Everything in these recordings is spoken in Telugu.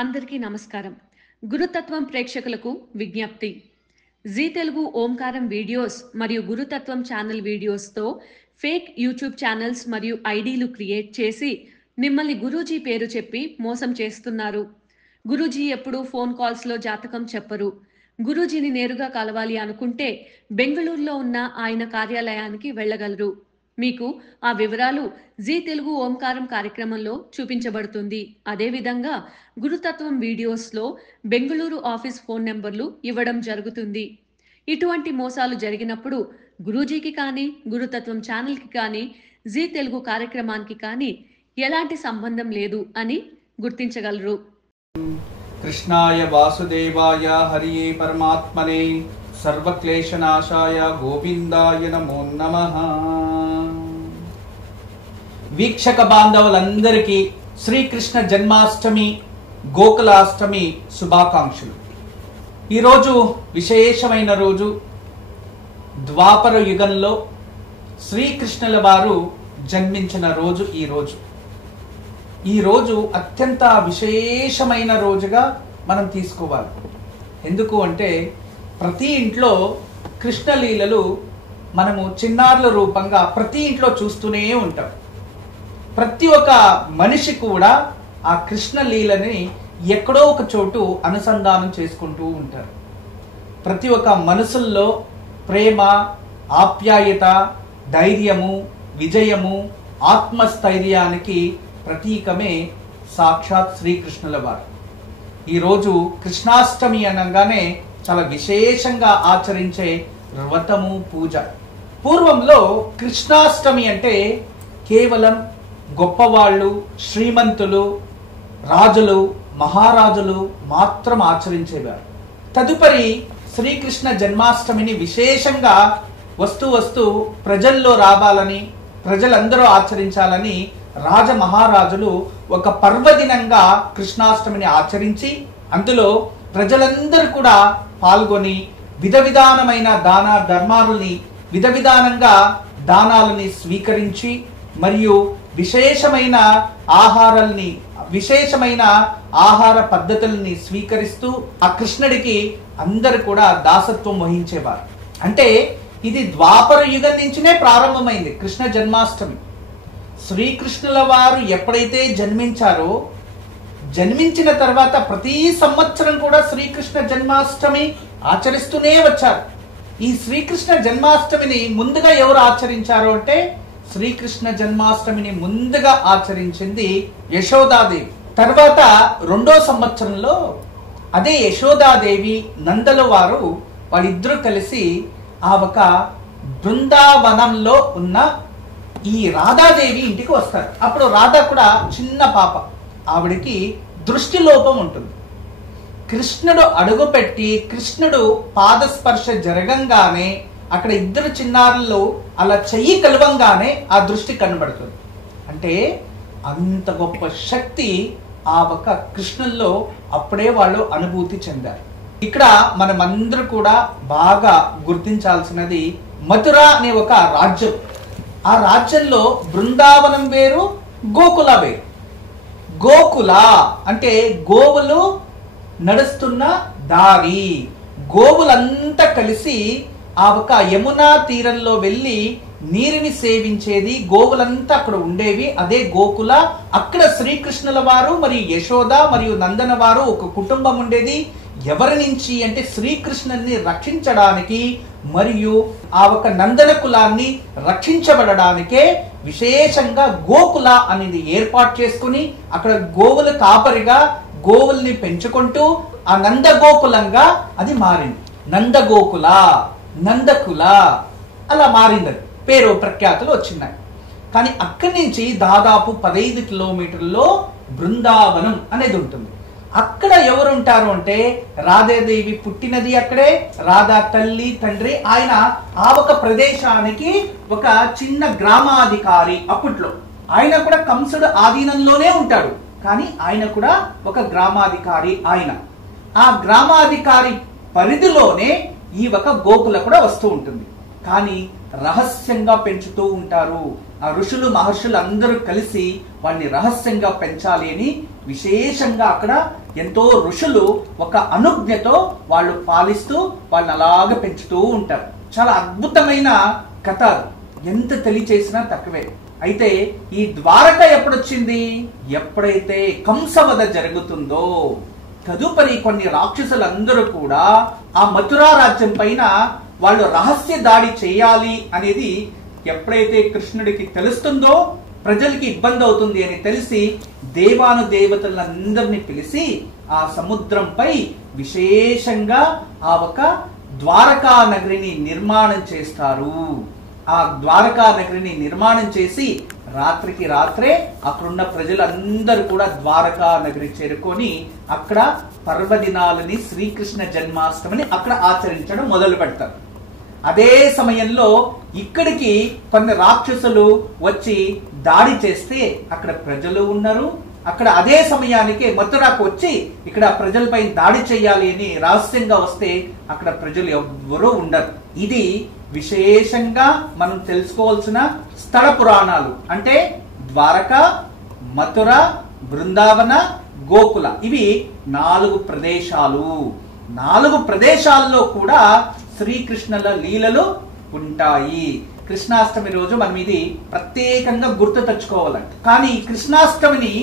అందరికీ నమస్కారం. గురుతత్వం ప్రేక్షకులకు విజ్ఞప్తి. జీ తెలుగు ఓంకారం వీడియోస్ మరియు గురుతత్వం ఛానల్ వీడియోస్తో ఫేక్ యూట్యూబ్ ఛానల్స్ మరియు ఐడీలు క్రియేట్ చేసి మిమ్మల్ని గురూజీ పేరు చెప్పి మోసం చేస్తున్నారు. గురూజీ ఎప్పుడూ ఫోన్ కాల్స్లో జాతకం చెప్పరు. గురూజీని నేరుగా కలవాలి అనుకుంటే బెంగళూరులో ఉన్న ఆయన కార్యాలయానికి వెళ్ళగలరు. మీకు ఆ వివరాలు జీ తెలుగు ఓంకారం కార్యక్రమంలో చూపించబడుతుంది. అదేవిధంగా గురుతత్వం వీడియోస్లో బెంగళూరు ఆఫీస్ ఫోన్ నెంబర్లు ఇవ్వడం జరుగుతుంది. ఇటువంటి మోసాలు జరిగినప్పుడు గురూజీకి కానీ గురుతత్వం ఛానల్కి కానీ జీ తెలుగు కార్యక్రమానికి కానీ ఎలాంటి సంబంధం లేదు అని గుర్తించగలరు. కృష్ణాయ వాసుదేవాయ హరియే పరమాత్మనే సర్వక్లేశనాశాయ గోవిందాయ నమో నమః. వీక్షక బాంధవులందరికీ శ్రీకృష్ణ జన్మాష్టమి గోకులాష్టమి శుభాకాంక్షలు. ఈరోజు విశేషమైన రోజు. ద్వాపర యుగంలో శ్రీకృష్ణుల వారు జన్మించిన రోజు ఈ రోజు అత్యంత విశేషమైన రోజుగా మనం తీసుకోవాలి. ఎందుకు అంటే ప్రతి ఇంట్లో కృష్ణలీలలు మనము చిన్నారుల రూపంగా ప్రతి ఇంట్లో చూస్తూనే ఉంటాం. ప్రతి ఒక్క మనిషి కూడా ఆ కృష్ణలీలని ఎక్కడో ఒక చోటు అనుసంధానం చేసుకుంటూ ఉంటారు. ప్రతి ఒక్క మనసుల్లో ప్రేమ, ఆప్యాయత, ధైర్యము, విజయము, ఆత్మస్థైర్యానికి ప్రతీకమే సాక్షాత్ శ్రీకృష్ణుల వారు. ఈరోజు కృష్ణాష్టమి అనగానే చాలా విశేషంగా ఆచరించే వ్రతము, పూజ. పూర్వంలో కృష్ణాష్టమి అంటే కేవలం గొప్పవాళ్ళు, శ్రీమంతులు, రాజులు, మహారాజులు మాత్రం ఆచరించేవారు. తదుపరి శ్రీకృష్ణ జన్మాష్టమిని విశేషంగా వస్తూ ప్రజల్లో రావాలని, ప్రజలందరూ ఆచరించాలని రాజ మహారాజులు ఒక పర్వదినంగా కృష్ణాష్టమిని ఆచరించి అందులో ప్రజలందరూ కూడా పాల్గొని విధవిధానమైన దాన ధర్మాలని విధవిధానంగా దానాలని స్వీకరించి మరియు విశేషమైన ఆహార పద్ధతుల్ని స్వీకరిస్తూ ఆ కృష్ణుడికి అందరు కూడా దాసత్వం వహించేవారు. అంటే ఇది ద్వాపర యుగం నుంచినే ప్రారంభమైంది కృష్ణ జన్మాష్టమి. శ్రీకృష్ణుల వారు ఎప్పుడైతే జన్మించారో జన్మించిన తర్వాత ప్రతి సంవత్సరం కూడా శ్రీకృష్ణ జన్మాష్టమి ఆచరిస్తూనే వచ్చారు. ఈ శ్రీకృష్ణ జన్మాష్టమిని ముందుగా ఎవరు ఆచరించారు అంటే శ్రీకృష్ణ జన్మాష్టమిని ముందుగా ఆచరించింది యశోదాదేవి. తర్వాత రెండో సంవత్సరంలో అదే యశోదాదేవి నందల వారు వాళ్ళిద్దరూ కలిసి ఆ ఒక బృందావనంలో ఉన్న ఈ రాధాదేవి ఇంటికి వస్తారు. అప్పుడు రాధా కూడా చిన్న పాప, ఆవిడికి దృష్టి లోపం ఉంటుంది. కృష్ణుడు అడుగుపెట్టి కృష్ణుడు పాదస్పర్శ జరగంగానే అక్కడ ఇద్దరు చిన్నారులు అలా చెయ్యి కలవంగానే ఆ దృష్టి కనబడుతుంది. అంటే అంత గొప్ప శక్తి ఆ ఒక కృష్ణుల్లో అప్పుడే వాళ్ళు అనుభూతి చెందారు. ఇక్కడ మనమందరూ కూడా బాగా గుర్తించాల్సినది మథుర అనే ఒక రాజ్యం. ఆ రాజ్యంలో బృందావనం వేరు, గోకుల వేరు. గోకుల అంటే గోవులు నడుస్తున్న దారి. గోవులంతా కలిసి ఆ ఒక యమునా తీరంలో వెళ్ళి నీరుని సేవించేది, గోవులంతా అక్కడ ఉండేవి. అదే గోకుల. అక్కడ శ్రీకృష్ణుల వారు మరియు యశోద మరియు నందన వారు ఒక కుటుంబం ఉండేది. ఎవరి నుంచి అంటే శ్రీకృష్ణుని రక్షించడానికి మరియు ఆ ఒక నందన కులాన్ని రక్షించబడడానికే విశేషంగా గోకుల అనేది ఏర్పాటు చేసుకుని అక్కడ గోవుల కాపరిగా గోవుల్ని పెంచుకుంటూ ఆ నందగోకులంగా అది మారింది. నందగోకుల, నందకుల అలా మారింది. పేరు ప్రఖ్యాతులు వచ్చినాయి. కానీ అక్కడి నుంచి దాదాపు 15 కిలోమీటర్లలో బృందావనం అనేది ఉంటుంది. అక్కడ ఎవరు ఉంటారు అంటే రాధాదేవి పుట్టినది అక్కడే. రాధా తల్లి తండ్రి ఆయన ఆ ఒక ప్రదేశానికి ఒక చిన్న గ్రామాధికారి. అప్పట్లో ఆయన కూడా కంసుడు ఆధీనంలోనే ఉంటాడు, కానీ ఆయన కూడా ఒక గ్రామాధికారి. ఆయన ఆ గ్రామాధికారి పరిధిలోనే ఈ ఒక గోకుల కూడా వస్తూ ఉంటుంది. కానీ రహస్యంగా పెంచుతూ ఉంటారు. ఆ ఋషులు మహర్షులు అందరూ కలిసి వాడిని రహస్యంగా పెంచాలి అని విశేషంగా అక్కడ ఎంతో ఋషులు ఒక అనుజ్ఞతో వాళ్ళు పాలిస్తూ వాళ్ళని అలాగ పెంచుతూ ఉంటారు. చాలా అద్భుతమైన కథ, ఎంత తెలియచేసినా తక్కువే. అయితే ఈ ద్వారక ఎప్పుడొచ్చింది? ఎప్పుడైతే కంసవధ జరుగుతుందో తదుపరి కొన్ని రాక్షసులందరూ కూడా ఆ మథురా రాజ్యం పైన వాళ్ళు రహస్య దాడి చేయాలి అనేది ఎప్పుడైతే కృష్ణుడికి తెలుస్తుందో ప్రజలకి ఇబ్బంది అవుతుంది అని తెలిసి దేవాను దేవతలందరినీ పిలిచి ఆ సముద్రంపై విశేషంగా ఆ ఒక ద్వారకా నగరిని నిర్మాణం చేస్తారు. ఆ ద్వారకా నగరిని నిర్మాణం చేసి రాత్రికి రాత్రే అక్కడున్న ప్రజలందరూ కూడా ద్వారకా నగరి చేరుకొని అక్కడ పర్వదినాలని శ్రీకృష్ణ జన్మాష్టమిని అక్కడ ఆచరించడం మొదలు పెడతారు. అదే సమయంలో ఇక్కడికి కొన్ని రాక్షసులు వచ్చి దాడి చేస్తే అక్కడ ప్రజలు ఉన్నారు. అక్కడ అదే సమయానికి మథురకు వచ్చి ఇక్కడ ప్రజలపై దాడి చేయాలి అని రహస్యంగా వస్తే అక్కడ ప్రజలు ఎవ్వరూ ఉండరు. ఇది విశేషంగా మనం తెలుసుకోవాల్సిన స్థల పురాణాలు. అంటే ద్వారక, మథుర, బృందావన, గోకుల, ఇవి 4 ప్రదేశాలు. 4 ప్రదేశాల్లో కూడా శ్రీకృష్ణుల లీలలు ఉంటాయి. కృష్ణాష్టమి రోజు మనం ఇది ప్రత్యేకంగా గుర్తు తెచ్చుకోవాలంట. కానీ కృష్ణాష్టమిని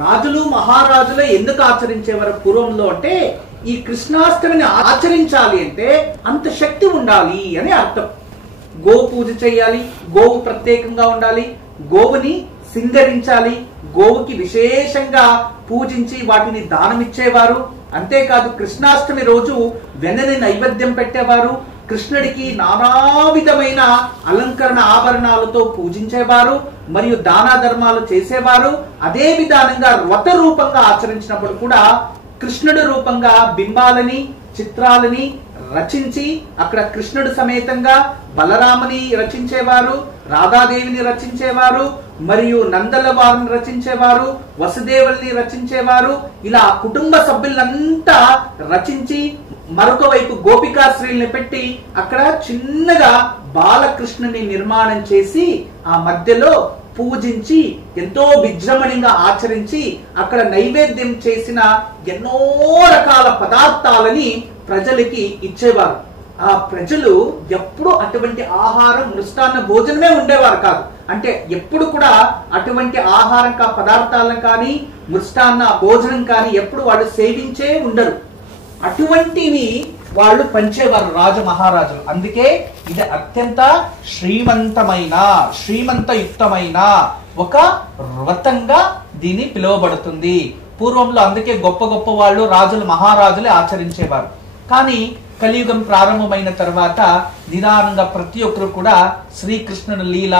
రాజులు మహారాజులే ఎందుకు ఆచరించేవారు పూర్వంలో అంటే, ఈ కృష్ణాష్టమిని ఆచరించాలి అంటే అంత శక్తి ఉండాలి అని అర్థం. గో పూజ చేయాలి, గోవు ప్రత్యేకంగా ఉండాలి, గోవుని సింగరించాలి, గోవుకి విశేషంగా పూజించి వాటిని దానమిచ్చేవారు. అంతేకాదు కృష్ణాష్టమి రోజు వెన్నని నైవేద్యం పెట్టేవారు, కృష్ణుడికి నానా విధమైన అలంకరణ ఆభరణాలతో పూజించేవారు, మరియు దాన ధర్మాలు చేసేవారు. అదే విధానంగా వ్రత రూపంగా ఆచరించినప్పుడు కూడా కృష్ణుడి రూపంగా బింబాలని, చిత్రాలని రచించి అక్కడ కృష్ణుడు సమేతంగా బలరాముని రచించేవారు, రాధాదేవిని రచించేవారు, మరియు నందల వారిని రచించేవారు, వసుదేవుల్ని రచించేవారు. ఇలా కుటుంబ సభ్యులంతా రచించి మరొక వైపు గోపికాశ్రీల్ని పెట్టి అక్కడ చిన్నగా బాలకృష్ణుని నిర్మాణం చేసి ఆ మధ్యలో పూజించి ఎంతో విజృంభణంగా ఆచరించి అక్కడ నైవేద్యం చేసిన ఎన్నో రకాల పదార్థాలని ప్రజలకి ఇచ్చేవారు. ఆ ప్రజలు ఎప్పుడు అటువంటి ఆహారం, మృష్టాన్న భోజనమే ఉండేవారు కాదు. అంటే ఎప్పుడు కూడా అటువంటి ఆహారం పదార్థాలను కానీ మృష్టాన్న భోజనం కానీ ఎప్పుడు వాళ్ళు సేవించే ఉండరు. అటువంటివి వాళ్ళు పంచేవారు రాజు మహారాజులు. అందుకే ఇది అత్యంత శ్రీమంతయుక్తమైన ఒక వ్రతంగా దీన్ని పిలువబడుతుంది. పూర్వంలో అందుకే గొప్ప గొప్ప వాళ్ళు రాజులు మహారాజులే ఆచరించేవారు. కానీ కలియుగం ప్రారంభమైన తర్వాత నిదానంగా ప్రతి ఒక్కరు కూడా శ్రీకృష్ణుని లీల,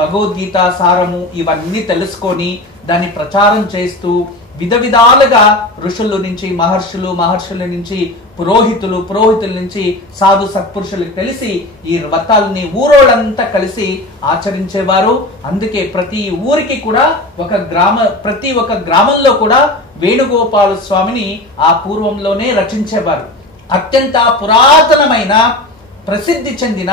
భగవద్గీత సారము ఇవన్నీ తెలుసుకొని దాన్ని ప్రచారం చేస్తూ విధ విధాలుగా ఋషుల నుంచి మహర్షుల నుంచి పురోహితుల నుంచి సాధు సత్పురుషులకు తెలిసి ఈ వ్రతాలని ఊరోళ్ళంతా కలిసి ఆచరించేవారు. అందుకే ప్రతి ఊరికి కూడా ప్రతి ఒక్క గ్రామంలో కూడా వేణుగోపాల స్వామిని ఆ పూర్వంలోనే రచించేవారు. అత్యంత పురాతనమైన ప్రసిద్ధి చెందిన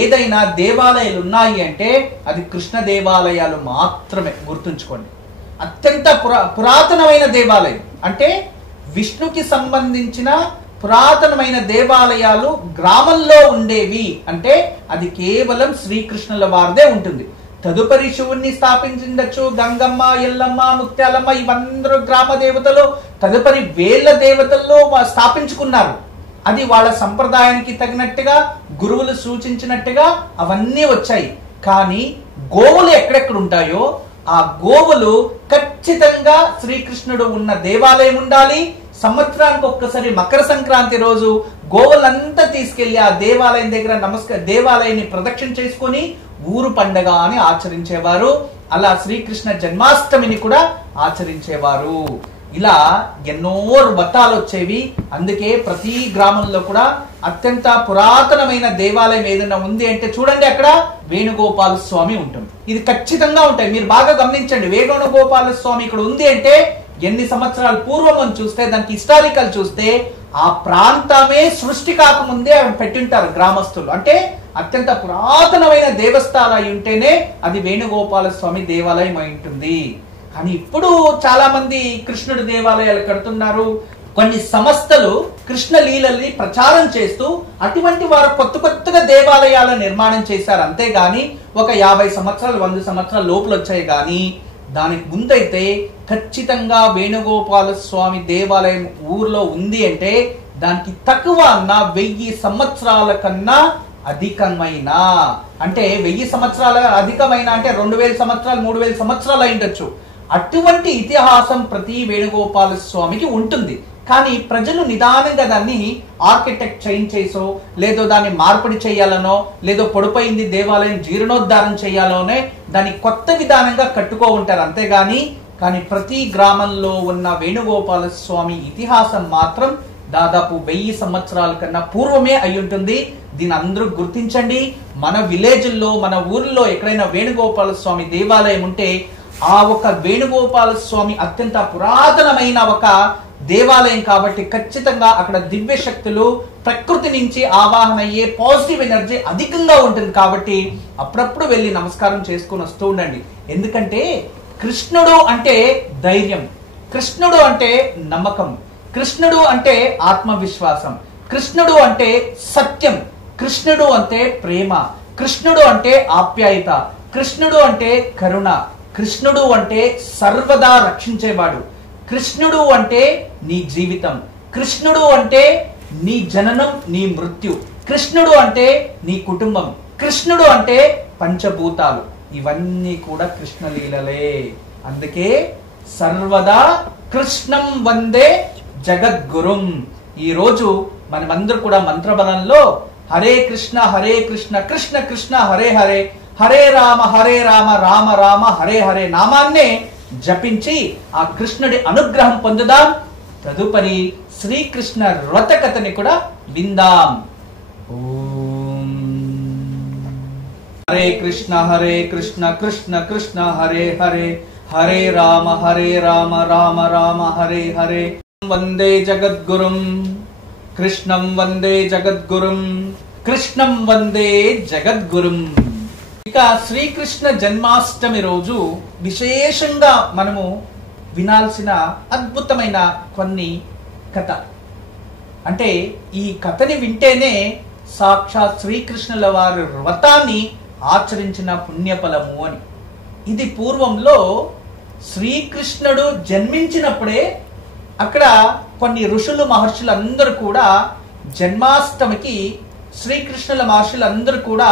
ఏదైనా దేవాలయాలు ఉన్నాయి అంటే అది కృష్ణ దేవాలయాలు మాత్రమే. గుర్తుంచుకోండి, అత్యంత పురాతనమైన దేవాలయం అంటే విష్ణుకి సంబంధించిన పురాతనమైన దేవాలయాలు గ్రామంలో ఉండేవి అంటే అది కేవలం శ్రీకృష్ణుల వారిదే ఉంటుంది. తదుపరి శివుణ్ణి స్థాపించిండొచ్చు, గంగమ్మ, ఎల్లమ్మ, ముత్యాలమ్మ ఇవందరూ గ్రామ దేవతలు తదుపరి వేళ్ళ దేవతల్లో స్థాపించుకున్నారు. అది వాళ్ళ సంప్రదాయానికి తగినట్టుగా గురువులు సూచించినట్టుగా అవన్నీ వచ్చాయి. కానీ గోవులు ఎక్కడెక్కడ ఉంటాయో ఆ గోవులు ఖచ్చితంగా శ్రీకృష్ణుడు ఉన్న దేవాలయం ఉండాలి. సంవత్సరానికి ఒక్కసారి మకర సంక్రాంతి రోజు గోవులంతా తీసుకెళ్లి ఆ దేవాలయం దగ్గర దేవాలయాన్ని ప్రదక్షిణ చేసుకొని ఊరు పండగ అని ఆచరించేవారు. అలా శ్రీకృష్ణ జన్మాష్టమిని కూడా ఆచరించేవారు. ఇలా ఎన్నో వ్రతాలు వచ్చేవి. అందుకే ప్రతి గ్రామంలో కూడా అత్యంత పురాతనమైన దేవాలయం ఏదైనా ఉంది అంటే చూడండి, అక్కడ వేణుగోపాల స్వామి ఉంటుంది. ఇది ఖచ్చితంగా ఉంటాయి. మీరు బాగా గమనించండి, వేణుగోపాల స్వామి ఇక్కడ ఉంది అంటే ఎన్ని సంవత్సరాల పూర్వం అని చూస్తే, దానికి హిస్టారికల్ చూస్తే ఆ ప్రాంతమే సృష్టి కాకముందే పెట్టింటారు గ్రామస్తులు. అంటే అత్యంత పురాతనమైన దేవస్థానం అయి ఉంటేనే అది వేణుగోపాల స్వామి దేవాలయం అయి ఉంటుంది. కానీ ఇప్పుడు చాలా మంది కృష్ణుడి దేవాలయాలు కడుతున్నారు. కొన్ని సంస్థలు కృష్ణ లీలల్ని ప్రచారం చేస్తూ అటువంటి వారు కొత్తగా దేవాలయాల నిర్మాణం చేశారు. అంతేగాని ఒక 50 సంవత్సరాలు 100 సంవత్సరాల లోపల వచ్చాయి. కానీ దానికి ముందైతే ఖచ్చితంగా వేణుగోపాల స్వామి దేవాలయం ఊర్లో ఉంది అంటే దానికి తక్కువ అన్న 1000 సంవత్సరాల కన్నా అధికమైన, అంటే 1000 సంవత్సరాల అధికమైన అంటే 2000 సంవత్సరాలు 3000 సంవత్సరాలు అయిండొచ్చు. అటువంటి ఇతిహాసం ప్రతి వేణుగోపాల స్వామికి ఉంటుంది. కానీ ప్రజలు నిదానంగా దాన్ని ఆర్కిటెక్ట్ చేంజ్ చేసో, లేదో దాన్ని మార్పిడి చేయాలనో, లేదో పొడిపోయింది దేవాలయం జీర్ణోద్ధారం చేయాలనే దాన్ని కొత్త విధానంగా కట్టుకో ఉంటారు. అంతేగాని ప్రతి గ్రామంలో ఉన్న వేణుగోపాల స్వామి ఇతిహాసం మాత్రం దాదాపు 1000 సంవత్సరాల కన్నా పూర్వమే అయి ఉంటుంది. దీని అందరూ గుర్తించండి. మన విలేజ్ల్లో, మన ఊర్లో ఎక్కడైనా వేణుగోపాల స్వామి దేవాలయం ఉంటే ఆ ఒక వేణుగోపాల స్వామి అత్యంత పురాతనమైన ఒక దేవాలయం కాబట్టి ఖచ్చితంగా అక్కడ దివ్య శక్తులు ప్రకృతి నుంచి ఆవాహన అయ్యే పాజిటివ్ ఎనర్జీ అధికంగా ఉంటుంది. కాబట్టి అప్పుడప్పుడు వెళ్ళి నమస్కారం చేసుకుని వస్తూ ఉండండి. ఎందుకంటే కృష్ణుడు అంటే ధైర్యం, కృష్ణుడు అంటే నమ్మకం, కృష్ణుడు అంటే ఆత్మవిశ్వాసం, కృష్ణుడు అంటే సత్యం, కృష్ణుడు అంటే ప్రేమ, కృష్ణుడు అంటే ఆప్యాయత, కృష్ణుడు అంటే కరుణ, కృష్ణుడు అంటే సర్వదా రక్షించేవాడు, కృష్ణుడు అంటే నీ జీవితం, కృష్ణుడు అంటే నీ జననం నీ మృత్యు, కృష్ణుడు అంటే నీ కుటుంబం, కృష్ణుడు అంటే పంచభూతాలు. ఇవన్నీ కూడా కృష్ణ లీలలే. అందుకే సర్వదా కృష్ణం వందే జగద్గురుం. ఈ రోజు మనమందరూ కూడా మంత్రబలంలో హరే కృష్ణ కృష్ణ కృష్ణ హరే హరే, హరే రామ రామ రామ హరే హరే నామాన్నే జపించి ఆ కృష్ణుడి అనుగ్రహం పొందుదాం. తదుపరి శ్రీకృష్ణ వ్రత కథని కూడా విందాం. హరే కృష్ణ కృష్ణ కృష్ణ హరే హరే, హరే రామ రామ రామ హరే హరే. వందే జగద్గురుం కృష్ణం వందే జగద్గురుం, కృష్ణం వందే జగద్గురుం. ఇక శ్రీకృష్ణ జన్మాష్టమి రోజు విశేషంగా మనము వినాల్సిన అద్భుతమైన కొన్ని కథ. అంటే ఈ కథని వింటేనే సాక్షాత్ శ్రీకృష్ణుల వారి వ్రతాన్ని ఆచరించిన పుణ్యఫలము అని. ఇది పూర్వంలో శ్రీకృష్ణుడు జన్మించినప్పుడే అక్కడ కొన్ని ఋషులు మహర్షులు అందరూ కూడా జన్మాష్టమికి శ్రీకృష్ణుల మహర్షులు అందరూ కూడా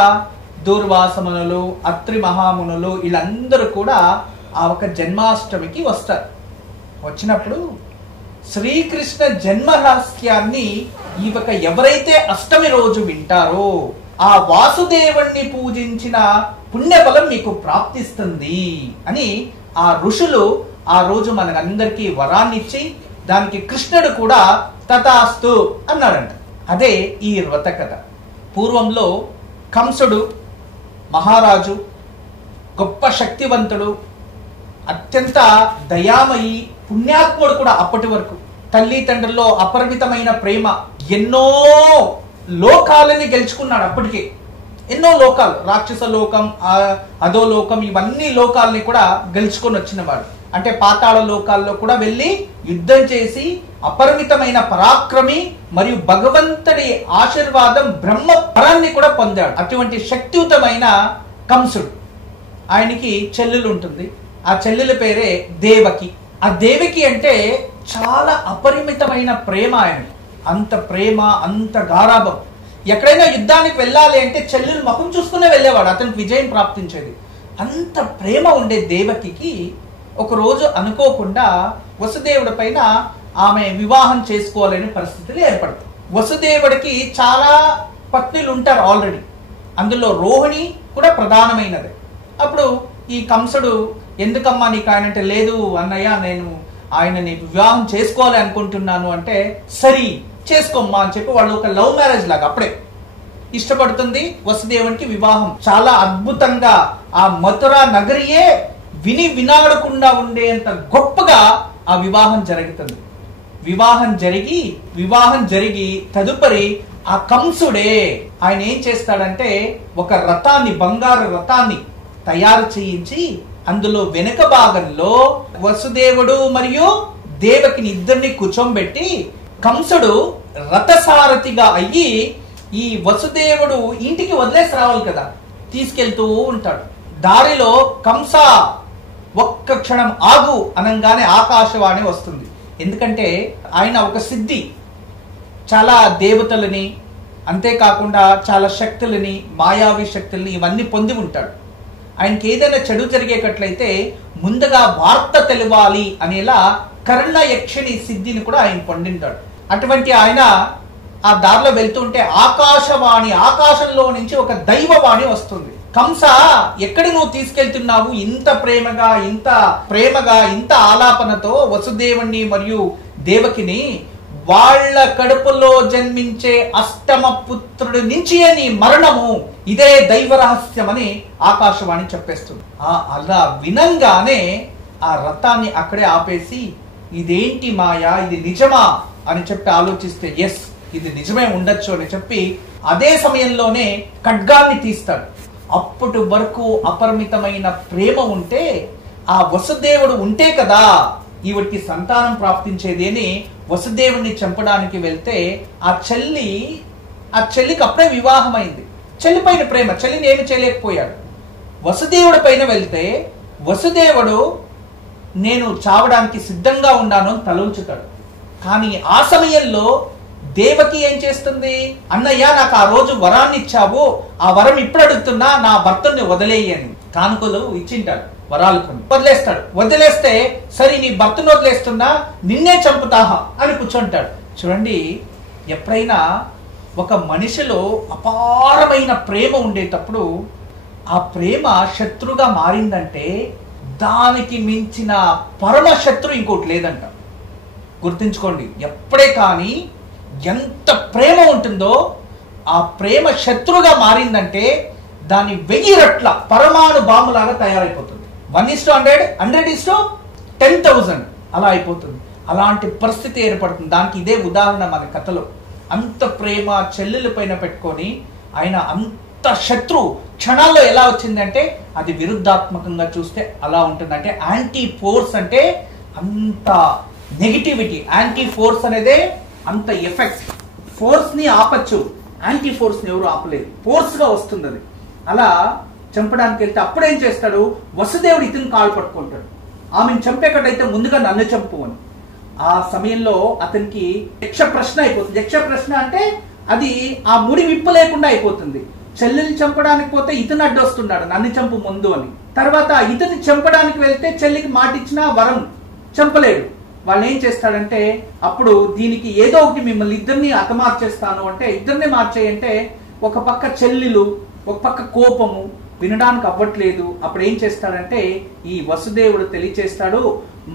దూర్వాసమునులు, అత్రి మహామునులు వీళ్ళందరూ కూడా ఆ ఒక జన్మాష్టమికి వస్తారు. వచ్చినప్పుడు శ్రీకృష్ణ జన్మ రహస్యాన్ని ఈ ఒక ఎవరైతే అష్టమి రోజు వింటారో ఆ వాసుదేవుణ్ణి పూజించిన పుణ్యఫలం మీకు ప్రాప్తిస్తుంది అని ఆ ఋషులు ఆ రోజు మనకందరికీ వరాన్ని ఇచ్చి దానికి కృష్ణుడు కూడా తథాస్తు అన్నాడంట. అదే ఈ వ్రత కథ. పూర్వంలో కంసుడు మహారాజు, గొప్ప శక్తివంతుడు, అత్యంత దయామయి పుణ్యాత్ముడు కూడా. అప్పటి వరకు తల్లిదండ్రుల్లో అపరిమితమైన ప్రేమ, ఎన్నో లోకాలని గెలుచుకున్నాడు. అప్పటికే ఎన్నో లోకాలు, రాక్షస లోకం, అధో లోకం, ఇవన్నీ లోకాలని కూడా గెలుచుకొని వచ్చినవాడు. అంటే పాతాళ లోకాల్లో కూడా వెళ్ళి యుద్ధం చేసి అపరిమితమైన పరాక్రమి మరియు భగవంతుడి ఆశీర్వాదం బ్రహ్మ పరాన్ని కూడా పొందాడు. అటువంటి శక్తియుతమైన కంసుడు. ఆయనకి చెల్లెలు ఉంటుంది. ఆ చెల్లెల పేరే దేవకి. ఆ దేవకి అంటే చాలా అపరిమితమైన ప్రేమ ఆయన. అంత ప్రేమ, అంత గారాభం. ఎక్కడైనా యుద్ధానికి వెళ్ళాలి అంటే చెల్లెలు ముఖం చూసుకునే వెళ్ళేవాడు, అతనికి విజయం ప్రాప్తించేది. అంత ప్రేమ ఉండే దేవకికి ఒకరోజు అనుకోకుండా వసుదేవుడి పైన ఆమె వివాహం చేసుకోవాలనే పరిస్థితులు ఏర్పడతాయి. వసుదేవుడికి చాలా పత్నులు ఉంటారు ఆల్రెడీ, అందులో రోహిణి కూడా ప్రధానమైనది. అప్పుడు ఈ కంసుడు, ఎందుకమ్మా నీకు ఆయన అంటే, లేదు అన్నయ్య నేను ఆయనని వివాహం చేసుకోవాలి అనుకుంటున్నాను అంటే, సరి చేసుకోమ్మా అని చెప్పి వాళ్ళు ఒక లవ్ మ్యారేజ్ లాగా అప్పుడే ఇష్టపడుతుంది. వసుదేవునికి వివాహం చాలా అద్భుతంగా ఆ మథురా నగరియే వినాడకుండా ఉండేంత గొప్పగా ఆ వివాహం జరుగుతుంది. వివాహం జరిగి తదుపరి ఆ కంసుడే ఆయన ఏం చేస్తాడంటే ఒక రథాన్ని, బంగారు రథాన్ని తయారు చేయించి అందులో వెనుక భాగంలో వసుదేవుడు మరియు దేవకిని ఇద్దరిని కూర్చోబెట్టి కంసుడు రథసారథిగా అయ్యి ఈ వసుదేవుడు ఇంటికి వదిలేసి రావాలి కదా, తీసుకెళ్తూ ఉంటాడు. దారిలో కంస ఒక్క క్షణం ఆగు అనగానే ఆకాశవాణి వస్తుంది. ఎందుకంటే ఆయన ఒక సిద్ధి, చాలా దేవతలని, అంతేకాకుండా చాలా శక్తులని, మాయావి శక్తులని ఇవన్నీ పొంది ఉంటాడు. ఆయనకి ఏదైనా చెడు జరిగేటట్లయితే ముందుగా వార్త తెలియాలి అనేలా కర్ణ యక్షిణి సిద్ధిని కూడా ఆయన పొందింటాడు. అటువంటి ఆయన ఆ దారిలో వెళ్తుంటే ఆకాశవాణి, ఆకాశంలో నుంచి ఒక దైవవాణి వస్తుంది. కంస, ఎక్కడి నువ్వు తీసుకెళ్తున్నావు? ఇంత ప్రేమగా ఇంత ఆలాపనతో వసుదేవుణ్ణి మరియు దేవకిని వాళ్ళ కడుపులో జన్మించే అష్టమ పుత్రుడి నుంచి నీ మరణము, ఇదే దైవ రహస్యమని ఆకాశవాణి చెప్పేస్తుంది. అలా వినంగానే ఆ రథాన్ని అక్కడే ఆపేసి ఇదేంటి మాయా, ఇది నిజమా అని చెప్పి ఆలోచిస్తే ఎస్ ఇది నిజమే ఉండొచ్చు అని చెప్పి అదే సమయంలోనే ఖడ్గాన్ని తీస్తాడు. అప్పటి వరకు అపరిమితమైన ప్రేమ ఉంటే ఆ వసుదేవుడు ఉంటే కదా ఈవిడికి సంతానం ప్రాప్తించేది అని వసుదేవుడిని చంపడానికి వెళ్తే ఆ చెల్లికి అప్పుడే వివాహం అయింది. చెల్లి పైన ప్రేమ, చెల్లిని ఏమి చేయలేకపోయాడు. వసుదేవుడి పైన వెళ్తే వసుదేవుడు నేను చావడానికి సిద్ధంగా ఉన్నాను అని తలంచుతాడు. కానీ ఆ సమయంలో దేవకి ఏం చేస్తుంది? అన్నయ్య, నాకు ఆ రోజు వరాన్ని ఇచ్చావు, ఆ వరం ఇప్పుడు అడుగుతున్నా, నా భర్తని వదిలేయని. కానుకలు ఇచ్చింటాడు, వరాలు కొన్ని వదిలేస్తే సరే నీ భర్తను వదిలేస్తున్నా, నిన్నే చంపుతాహా అని కూర్చుంటాడు. చూడండి, ఎప్పుడైనా ఒక మనిషిలో అపారమైన ప్రేమ ఉండేటప్పుడు ఆ ప్రేమ శత్రుగా మారిందంటే దానికి మించిన పరమ శత్రు ఇంకోటి లేదంట. గుర్తుంచుకోండి, ఎప్పుడే కానీ ఎంత ప్రేమ ఉంటుందో ఆ ప్రేమ శత్రుగా మారిందంటే దాని 1000 రెట్ల పరమాణు బాంబులాగా తయారైపోతుంది. 1:100, 100:10,000 అలా అయిపోతుంది. అలాంటి పరిస్థితి ఏర్పడుతుంది. దానికి ఇదే ఉదాహరణ మన కథలో. అంత ప్రేమ చెల్లెల పైన పెట్టుకొని ఆయన అంత శత్రు క్షణాల్లో ఎలా వచ్చిందంటే అది విరుద్ధాత్మకంగా చూస్తే అలా ఉంటుంది. అంటే యాంటీ ఫోర్స్ అంటే అంత నెగిటివిటీ, యాంటీ ఫోర్స్ అనేదే అంత ఎఫెక్ట్. ఫోర్స్ ని ఆపచ్చు, యాంటీ ఫోర్స్ ని ఎవరు ఆపలేదు, ఫోర్స్ గా వస్తుంది అది. అలా చంపడానికి వెళ్తే అప్పుడేం చేస్తాడు? వసుదేవుడు ఇతను కాలు పట్టుకుంటాడు. ఆమెను చంపేకటైతే ముందుగా నన్ను చంపు అని. ఆ సమయంలో అతనికి యక్ష ప్రశ్న అయిపోతుంది. యక్ష ప్రశ్న అంటే అది ఆ ముడి విప్పు లేకుండా అయిపోతుంది. చెల్లెల్ని చంపడానికి పోతే ఇతను అడ్డొస్తున్నాడు, నన్ను చంపు ముందు అని. తర్వాత ఇతని చంపడానికి వెళ్తే చెల్లికి మాట ఇచ్చినా వరం చంపలేడు. వాళ్ళు ఏం చేస్తాడంటే అప్పుడు దీనికి ఏదో ఒకటి మిమ్మల్ని ఇద్దరిని హతమార్చేస్తాను అంటే, ఇద్దరిని మార్చేయంటే ఒక పక్క చెల్లెలు, ఒక పక్క కోపము, వినడానికి అవ్వట్లేదు. అప్పుడు ఏం చేస్తాడంటే ఈ వసుదేవుడు తెలియచేస్తాడు,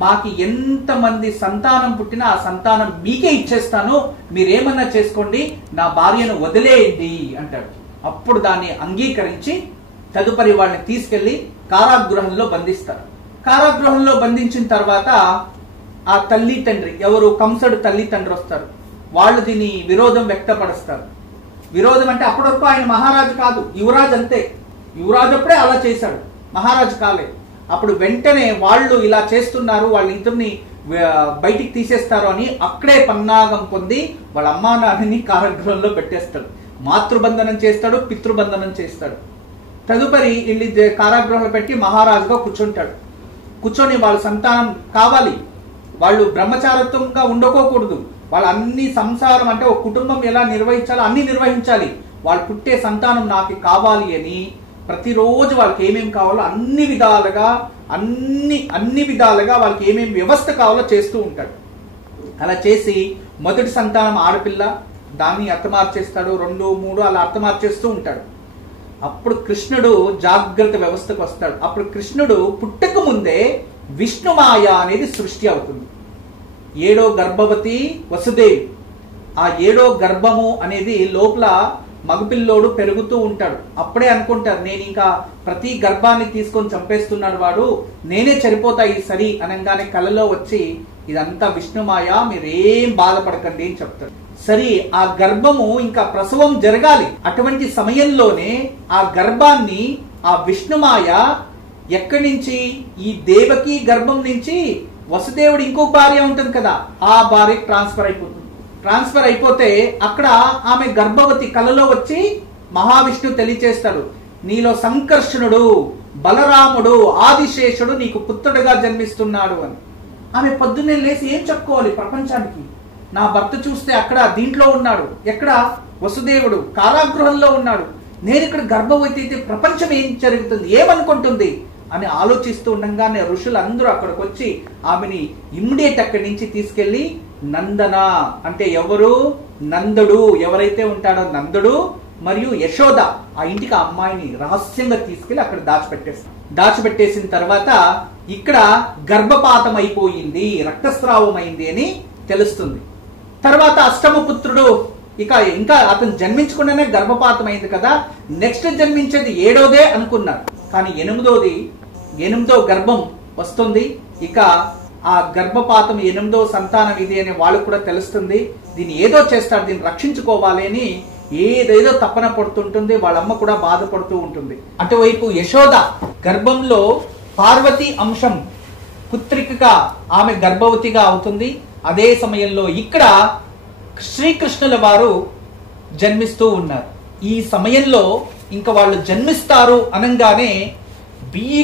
మాకి ఎంతమంది సంతానం పుట్టినా ఆ సంతానం మీకే ఇచ్చేస్తాను, మీరేమన్నా చేసుకోండి, నా భార్యను వదిలేయండి అంటాడు. అప్పుడు దాన్ని అంగీకరించి తదుపరి వాళ్ళని తీసుకెళ్లి కారాగృహంలో బంధిస్తారు. కారాగృహంలో బంధించిన తర్వాత ఆ తల్లి తండ్రి, ఎవరు కంసుడు తల్లి తండ్రి వస్తారు. వాళ్ళు దీని విరోధం వ్యక్తపరుస్తారు. విరోధం అంటే అప్పటి వరకు ఆయన మహారాజు కాదు, యువరాజు అంతే. యువరాజు అప్పుడే అలా చేశాడు, మహారాజు కాలే. అప్పుడు వెంటనే వాళ్ళు ఇలా చేస్తున్నారు, వాళ్ళ ఇద్దరిని బయటికి తీసేస్తారు అని అక్కడే పన్నాగం పొంది వాళ్ళ అమ్మా నాన్నని కారాగృహంలో పెట్టేస్తాడు. మాతృబంధనం చేస్తాడు, పితృబంధనం చేస్తాడు. తదుపరి ఇల్లి కారాగృహంలో పెట్టి మహారాజుగా కూర్చుంటాడు. కూర్చొని వాళ్ళ సంతానం కావాలి, వాళ్ళు బ్రహ్మచారత్వంగా ఉండకోకూడదు, వాళ్ళ అన్ని సంసారం అంటే ఒక కుటుంబం ఎలా నిర్వహించాలో అన్ని నిర్వహించాలి, వాళ్ళు పుట్టే సంతానం నాకు కావాలి అని ప్రతిరోజు వాళ్ళకి ఏమేమి కావాలో అన్ని విధాలుగా వాళ్ళకి ఏమేమి వ్యవస్థ కావాలో చేస్తూ ఉంటాడు. అలా చేసి మొదటి సంతానం ఆడపిల్ల, దాన్ని హతమార్చేస్తాడు. 2, 3 అలా హతమార్చేస్తూ ఉంటాడు. అప్పుడు కృష్ణుడు జాగ్రత్త వ్యవస్థకు వస్తాడు. అప్పుడు కృష్ణుడు పుట్టక ముందే విష్ణుమాయ అనేది సృష్టి అవుతుంది. 7వ గర్భవతి వసుదేవి. ఆ 7వ గర్భము అనేది లోపల మగపిల్లోడు పెరుగుతూ ఉంటాడు. అప్పుడే అనుకుంటారు, నేను ఇంకా ప్రతి గర్భాన్ని తీసుకొని చంపేస్తున్నాడు వాడు, నేనే చనిపోతా ఈ సరి అనగానే కలలో వచ్చి ఇదంతా విష్ణుమాయ, మీరేం బాధపడకండి అని చెప్తాడు. సరి ఆ గర్భము ఇంకా ప్రసవం జరగాలి. అటువంటి సమయంలోనే ఆ గర్భాన్ని ఆ విష్ణుమాయ ఎక్కడి నుంచి? ఈ దేవకి గర్భం నుంచి వసుదేవుడు ఇంకొక భార్య ఉంటుంది కదా, ఆ భార్య ట్రాన్స్ఫర్ అయిపోతుంది. ట్రాన్స్ఫర్ అయిపోతే అక్కడ ఆమె గర్భవతి కలలో వచ్చి మహావిష్ణు తెలియచేస్తాడు, నీలో సంకర్షణుడు, బలరాముడు, ఆదిశేషుడు నీకు పుత్రుడుగా జన్మిస్తున్నాడు అని. ఆమె పొద్దున్నే లేచి ఏం చెప్పుకోవాలి ప్రపంచానికి? నా భర్త చూస్తే అక్కడ దీంట్లో ఉన్నాడు, ఎక్కడ? వసుదేవుడు కారాగృహంలో ఉన్నాడు, నేను ఇక్కడ గర్భవతి అయితే ప్రపంచం ఏం జరుగుతుంది, ఏమనుకుంటుంది అని ఆలోచిస్తూ ఉండగానే ఋషులందరూ అక్కడికి వచ్చి ఆమెని ఇమ్మీడియట్ అక్కడి నుంచి తీసుకెళ్లి నందన అంటే ఎవరు? నందుడు, ఎవరైతే ఉంటాడో నందుడు మరియు యశోద ఆ ఇంటికి ఆ అమ్మాయిని రహస్యంగా తీసుకెళ్లి అక్కడ దాచిపెట్టేసిన తర్వాత ఇక్కడ గర్భపాతం అయిపోయింది, రక్తస్రావం అయింది అని తెలుస్తుంది. తర్వాత అష్టమ పుత్రుడు ఇంకా అతను జన్మించకుండానే గర్భపాతం అయింది కదా, నెక్స్ట్ జన్మించేది 7వదే అనుకున్నారు. కానీ 8వ గర్భం వస్తుంది. ఇక ఆ గర్భపాతం 8వ సంతానం ఇది అని వాళ్ళకు కూడా తెలుస్తుంది. దీన్ని ఏదో చేస్తారు, దీన్ని రక్షించుకోవాలి అని ఏదేదో తపన పడుతుంటుంది. వాళ్ళమ్మ కూడా బాధపడుతూ ఉంటుంది. అటువైపు యశోద గర్భంలో పార్వతి అంశం పుత్రికగా ఆమె గర్భవతిగా అవుతుంది. అదే సమయంలో ఇక్కడ శ్రీకృష్ణుల వారు జన్మిస్తూ ఉన్నారు. ఈ సమయంలో ఇంకా వాళ్ళు జన్మిస్తారు అనగానే బియ్యి